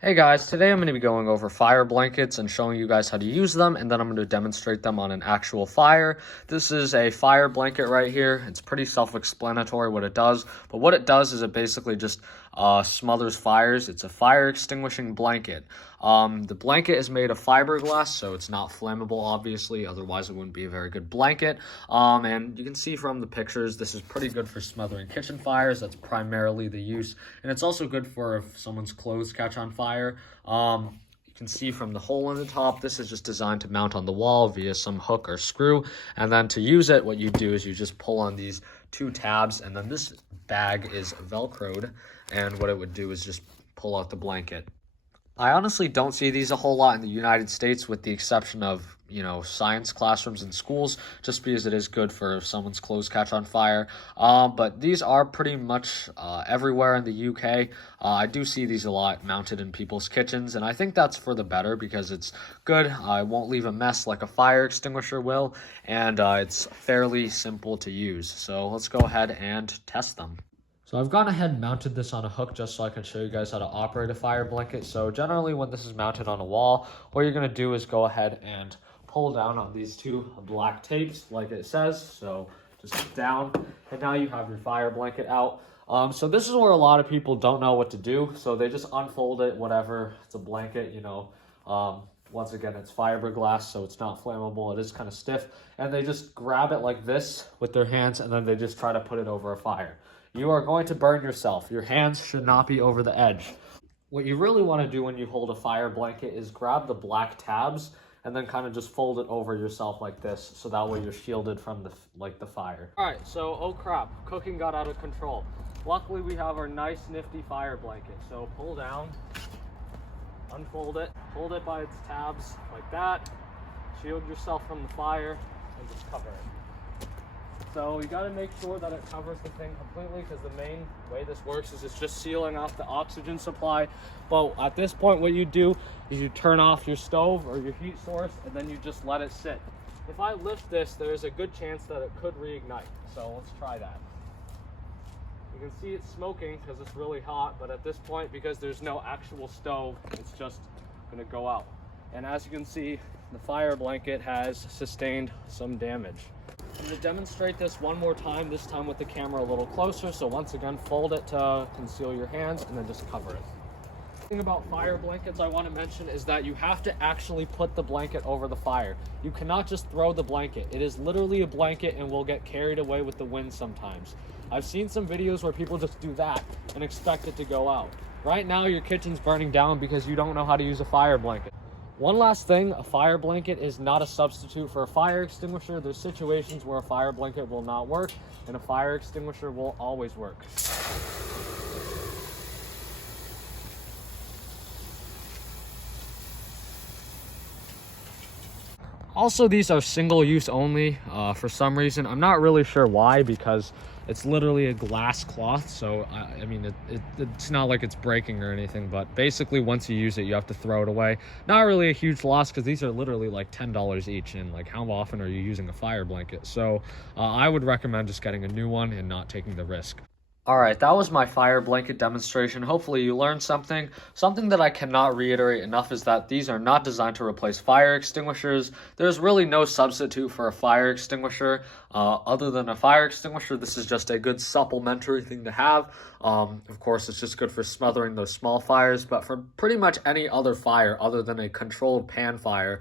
Hey guys, today I'm going to be going over fire blankets and showing you guys how to use them, and then I'm going to demonstrate them on an actual fire. This is a fire blanket right here. It's pretty self-explanatory what it does, but what it does is it basically just smothers fires. It's a fire extinguishing blanket. The blanket is made of fiberglass, so it's not flammable, obviously, otherwise it wouldn't be a very good blanket. And you can see from the pictures, this is pretty good for smothering kitchen fires. That's primarily the use, and it's also good for if someone's clothes catch on fire. You can see from the hole in the top, this is just designed to mount on the wall via some hook or screw. And then to use it, what you do is you just pull on these two tabs, and then this bag is Velcroed. And what it would do is just pull out the blanket. I honestly don't see these a whole lot in the United States, with the exception of, science classrooms and schools, just because it is good for if someone's clothes catch on fire. But these are pretty much everywhere in the UK. I do see these a lot mounted in people's kitchens, and I think that's for the better because it's good. It won't leave a mess like a fire extinguisher will, and it's fairly simple to use. So let's go ahead and test them. So I've gone ahead and mounted this on a hook just so I can show you guys how to operate a fire blanket. So generally when this is mounted on a wall, what you're going to do is go ahead and pull down on these two black tapes like it says. So just down, and now you have your fire blanket out. So this is where a lot of people don't know what to do. So they just unfold it, whatever. It's a blanket, once again, it's fiberglass, so it's not flammable. It is kind of stiff. And they just grab it like this with their hands, and then they just try to put it over a fire. You are going to burn yourself. Your hands should not be over the edge. What you really want to do when you hold a fire blanket is grab the black tabs and then kind of just fold it over yourself like this, so that way you're shielded from the fire. All right, so oh crap, cooking got out of control. Luckily we have our nice nifty fire blanket. So pull down, unfold it, hold it by its tabs like that, shield yourself from the fire, and just cover it. So you got to make sure that it covers the thing completely, because the main way this works is it's just sealing off the oxygen supply. But at this point, what you do is you turn off your stove or your heat source, and then you just let it sit. If I lift this, there's a good chance that it could reignite. So let's try that. You can see it's smoking because it's really hot, but at this point, because there's no actual stove, it's just going to go out. And as you can see, the fire blanket has sustained some damage. I'm going to demonstrate this one more time, this time with the camera a little closer. So once again, fold it to conceal your hands and then just cover it. The thing about fire blankets I want to mention is that you have to actually put the blanket over the fire. You cannot just throw the blanket. It is literally a blanket and will get carried away with the wind sometimes. I've seen some videos where people just do that and expect it to go out. Right now your kitchen's burning down because you don't know how to use a fire blanket. One last thing, a fire blanket is not a substitute for a fire extinguisher. There's situations where a fire blanket will not work, and a fire extinguisher will always work. Also, these are single use only for some reason. I'm not really sure why, because it's literally a glass cloth. So, I mean, it's not like it's breaking or anything, but basically once you use it, you have to throw it away. Not really a huge loss, because these are literally like $10 each. And like, how often are you using a fire blanket? So I would recommend just getting a new one and not taking the risk. All right, that was my fire blanket demonstration. Hopefully you learned something. Something that I cannot reiterate enough is that these are not designed to replace fire extinguishers. There's really no substitute for a fire extinguisher. Other than a fire extinguisher, this is just a good supplementary thing to have. Of course, it's just good for smothering those small fires, but for pretty much any other fire other than a controlled pan fire,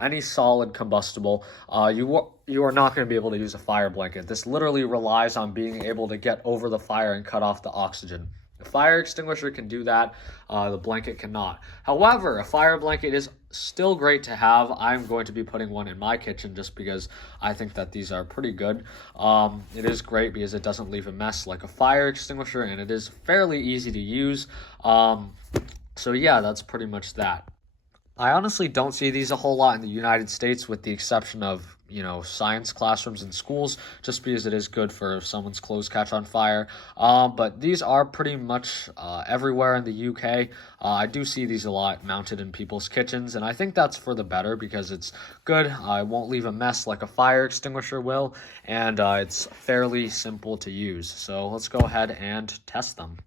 any solid combustible, you are not going to be able to use a fire blanket. This literally relies on being able to get over the fire and cut off the oxygen. A fire extinguisher can do that, the blanket cannot. However, a fire blanket is still great to have. I'm going to be putting one in my kitchen just because I think that these are pretty good. It is great because it doesn't leave a mess like a fire extinguisher, and it is fairly easy to use. So yeah, that's pretty much that. I honestly don't see these a whole lot in the United States, with the exception of, science classrooms and schools, just because it is good for if someone's clothes catch on fire. But these are pretty much everywhere in the UK. I do see these a lot mounted in people's kitchens, and I think that's for the better because it's good. It won't leave a mess like a fire extinguisher will, and it's fairly simple to use. So let's go ahead and test them.